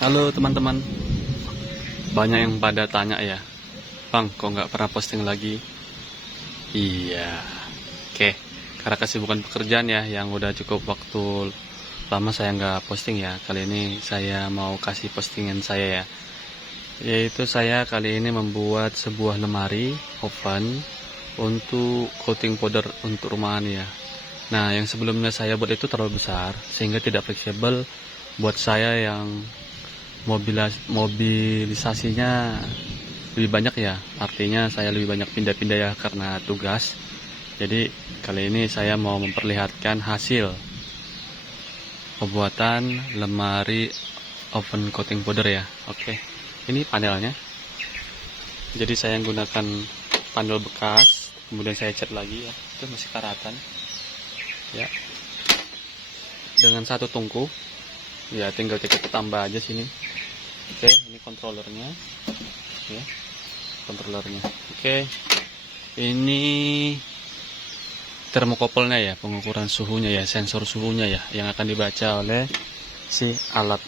Halo teman-teman, banyak yang pada tanya ya, Bang, kok nggak pernah posting lagi? Iya, oke, karena kesibukan pekerjaan ya, yang udah cukup waktu lama saya nggak posting ya. Kali ini saya mau kasih postingan saya ya, yaitu saya kali ini membuat sebuah lemari oven untuk coating powder untuk rumahan ya. Nah, yang sebelumnya saya buat itu terlalu besar, sehingga tidak fleksibel buat saya yang mobilisasinya lebih banyak ya, artinya saya lebih banyak pindah-pindah ya karena tugas. Jadi kali ini saya mau memperlihatkan hasil pembuatan lemari oven coating powder ya. Oke, ini panelnya. Jadi saya menggunakan panel bekas, kemudian saya cat lagi ya, itu masih karatan ya, dengan satu tungku ya, tinggal kita tambah aja sini. Oke, ini kontrolernya ya, kontrolernya. Oke, ini termokopelnya ya, pengukuran suhunya ya, sensor suhunya ya, yang akan dibaca oleh si alat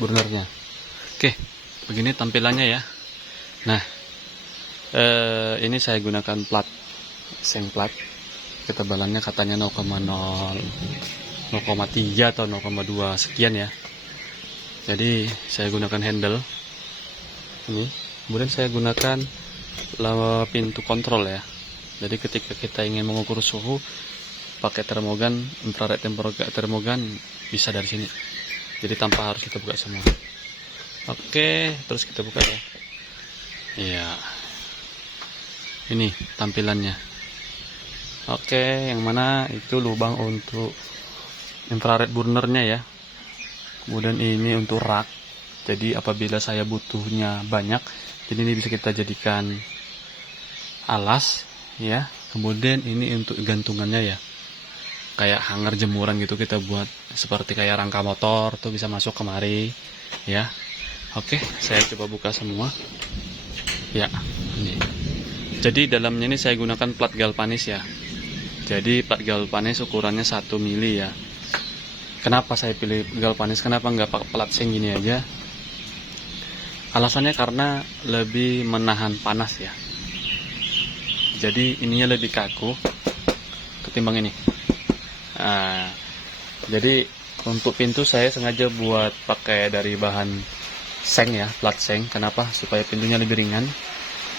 burnernya. Oke, begini tampilannya ya. Nah, ini saya gunakan plat, seng plat, ketebalannya katanya 0,3 atau 0,2 sekian ya. Jadi saya gunakan handle ini, kemudian saya gunakan pintu kontrol ya. Jadi ketika kita ingin mengukur suhu pakai termogan, infrared termogan, bisa dari sini. Jadi tanpa harus kita buka semua. Oke, terus kita buka ya. Iya, ini tampilannya. Oke, yang mana itu lubang untuk infrared burnernya ya. Kemudian ini untuk rak, jadi apabila saya butuhnya banyak, jadi ini bisa kita jadikan alas ya. Kemudian ini untuk gantungannya ya, kayak hanger jemuran gitu, kita buat seperti kayak rangka motor tuh bisa masuk kemari ya. Oke, saya coba buka semua ya. Ini jadi dalamnya ini saya gunakan plat galvanis ya. Jadi plat galvanis ukurannya 1 mili ya. Kenapa saya pilih galvanis? Kenapa nggak pakai plat seng gini aja? Alasannya karena lebih menahan panas ya. Jadi ininya lebih kaku ketimbang ini. Nah, jadi untuk pintu saya sengaja buat pakai dari bahan seng ya, plat seng. Kenapa? Supaya pintunya lebih ringan.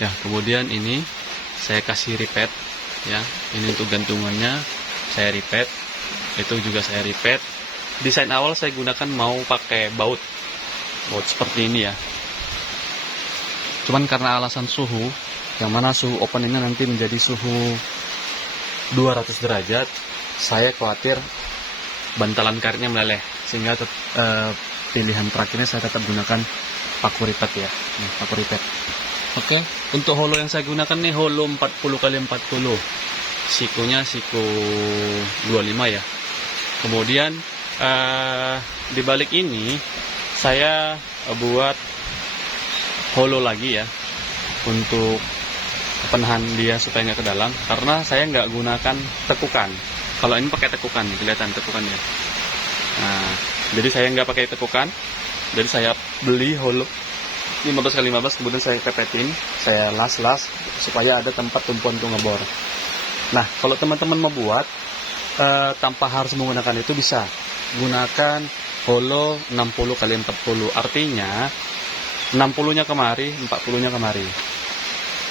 Ya, kemudian ini saya kasih ripet ya. Ini untuk gantungannya saya ripet. Itu juga saya ripet. Desain awal saya gunakan mau pakai baut seperti ini ya. Cuman karena alasan suhu, yang mana suhu open ini nanti menjadi suhu 200 derajat, saya khawatir bantalan karetnya meleleh, sehingga pilihan terakhirnya saya tetap gunakan paku ripet ya. Nih, paku ripet. Oke, untuk holo yang saya gunakan nih holo 40x40. Sikunya siku 25 ya. Kemudian di balik ini saya buat holo lagi ya, untuk penahan dia supaya nggak ke dalam, karena saya nggak gunakan tekukan. Kalau ini pakai tekukan, kelihatan tekukannya. Nah, jadi saya nggak pakai tekukan, jadi saya beli holo 15x15, kemudian saya pepetin, saya las supaya ada tempat tumpuan untuk ngebor. Nah, kalau teman-teman mau buat tanpa harus menggunakan itu, bisa gunakan holo 60x40, artinya 60-nya kemari, 40-nya kemari.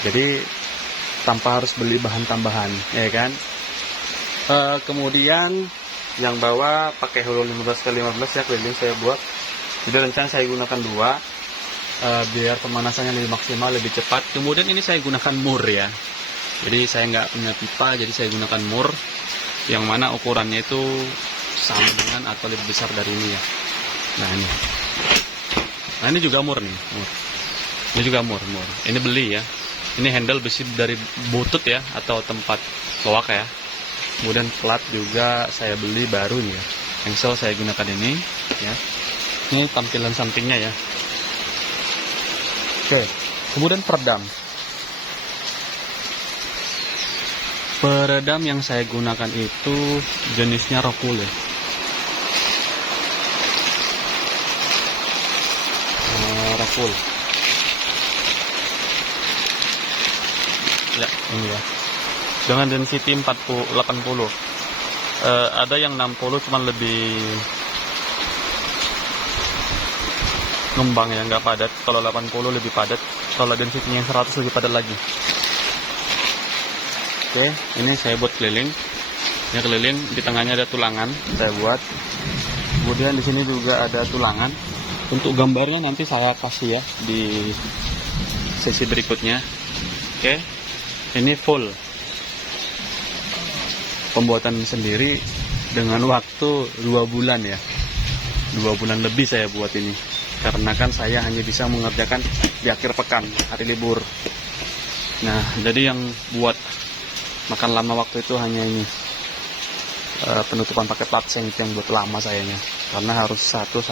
Jadi tanpa harus beli bahan tambahan ya kan. Kemudian yang bawah pakai holo 15x15 ya, keliling saya buat. Jadi rencana saya gunakan 2 biar pemanasannya lebih maksimal, lebih cepat. Kemudian ini saya gunakan mur ya. Jadi saya nggak punya pipa, jadi saya gunakan mur yang mana ukurannya itu sama dengan atau lebih besar dari ini ya. Nah ini, ini juga mur nih, mur. Ini juga mur. Ini beli ya. Ini handle besi dari butut ya, atau tempat loak ya. Kemudian plat juga saya beli baru nih ya. Engsel saya gunakan ini ya. Ini tampilan sampingnya ya. Oke, kemudian peredam. Peredam yang saya gunakan itu jenisnya Rockwell ya. full. Ya, ini ya. Dengan density 80. Ada yang 60 cuman lebih ngembang ya, nggak padat. Kalau 80 lebih padat, kalau density-nya 100 lebih padat lagi. Oke, ini saya buat keliling. Ini keliling, di tengahnya ada tulangan, saya buat. Kemudian di sini juga ada tulangan. Untuk gambarnya nanti saya kasih ya di sesi berikutnya. Oke, ini full pembuatan sendiri dengan waktu 2 bulan ya. 2 bulan lebih saya buat ini. Karena kan saya hanya bisa mengerjakan di akhir pekan, hari libur. Nah, jadi yang buat makan lama waktu itu hanya ini. Penutupan pakai plat seng itu yang buat lama sayanya. Karena harus satu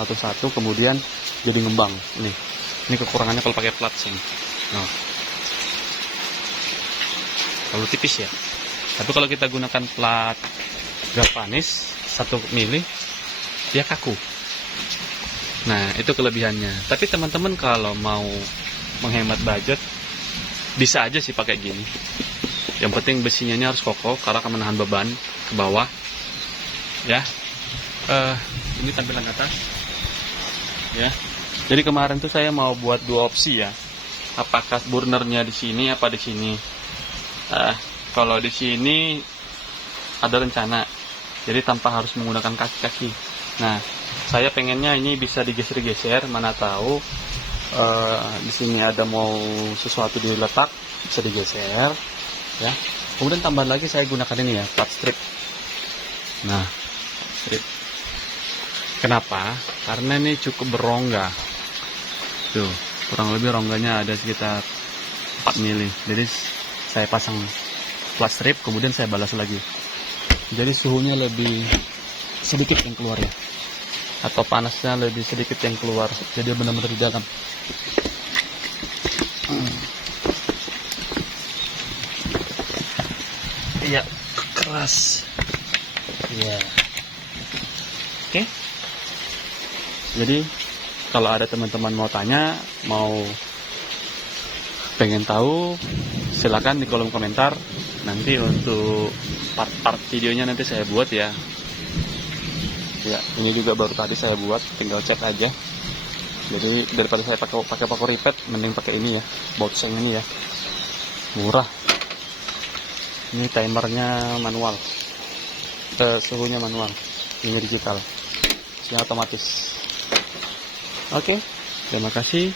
kemudian jadi ngembang. Ini kekurangannya kalau pakai plat seng. Nah. Kalau tipis ya. Tapi kalau kita gunakan plat galvanis 1 mili, dia kaku. Nah, itu kelebihannya. Tapi teman-teman kalau mau menghemat budget, bisa aja sih pakai gini. Yang penting besinya harus kokoh karena akan menahan beban ke bawah. Ya. Ini tampilan atas. Ya. Jadi kemarin tuh saya mau buat 2 opsi ya. Apakah burnernya di sini apa di sini? Kalau di sini ada rencana. Jadi tanpa harus menggunakan kaki-kaki. Nah, saya pengennya ini bisa digeser-geser, mana tahu di sini ada mau sesuatu diletak, bisa digeser, ya. Kemudian tambah lagi saya gunakan ini ya, plat strip. Nah, strip. Kenapa? Karena ini cukup berongga. Tuh, kurang lebih rongganya ada sekitar 4 mili. Jadi saya pasang plat strip, kemudian saya balas lagi. Jadi suhunya lebih sedikit yang keluar ya, atau panasnya lebih sedikit yang keluar. Jadi benar-benar di dalam. Iya, keras. Iya. Oke. Jadi kalau ada teman-teman mau tanya, mau pengen tahu, silakan di kolom komentar. Nanti untuk part-part videonya nanti saya buat ya. Ya, ini juga baru tadi saya buat, tinggal cek aja. Jadi daripada saya pakai paku ripet, mending pakai ini ya, boutseng ini ya, murah. Ini timernya manual, suhunya manual, ini digital, ini otomatis. Oke, terima kasih.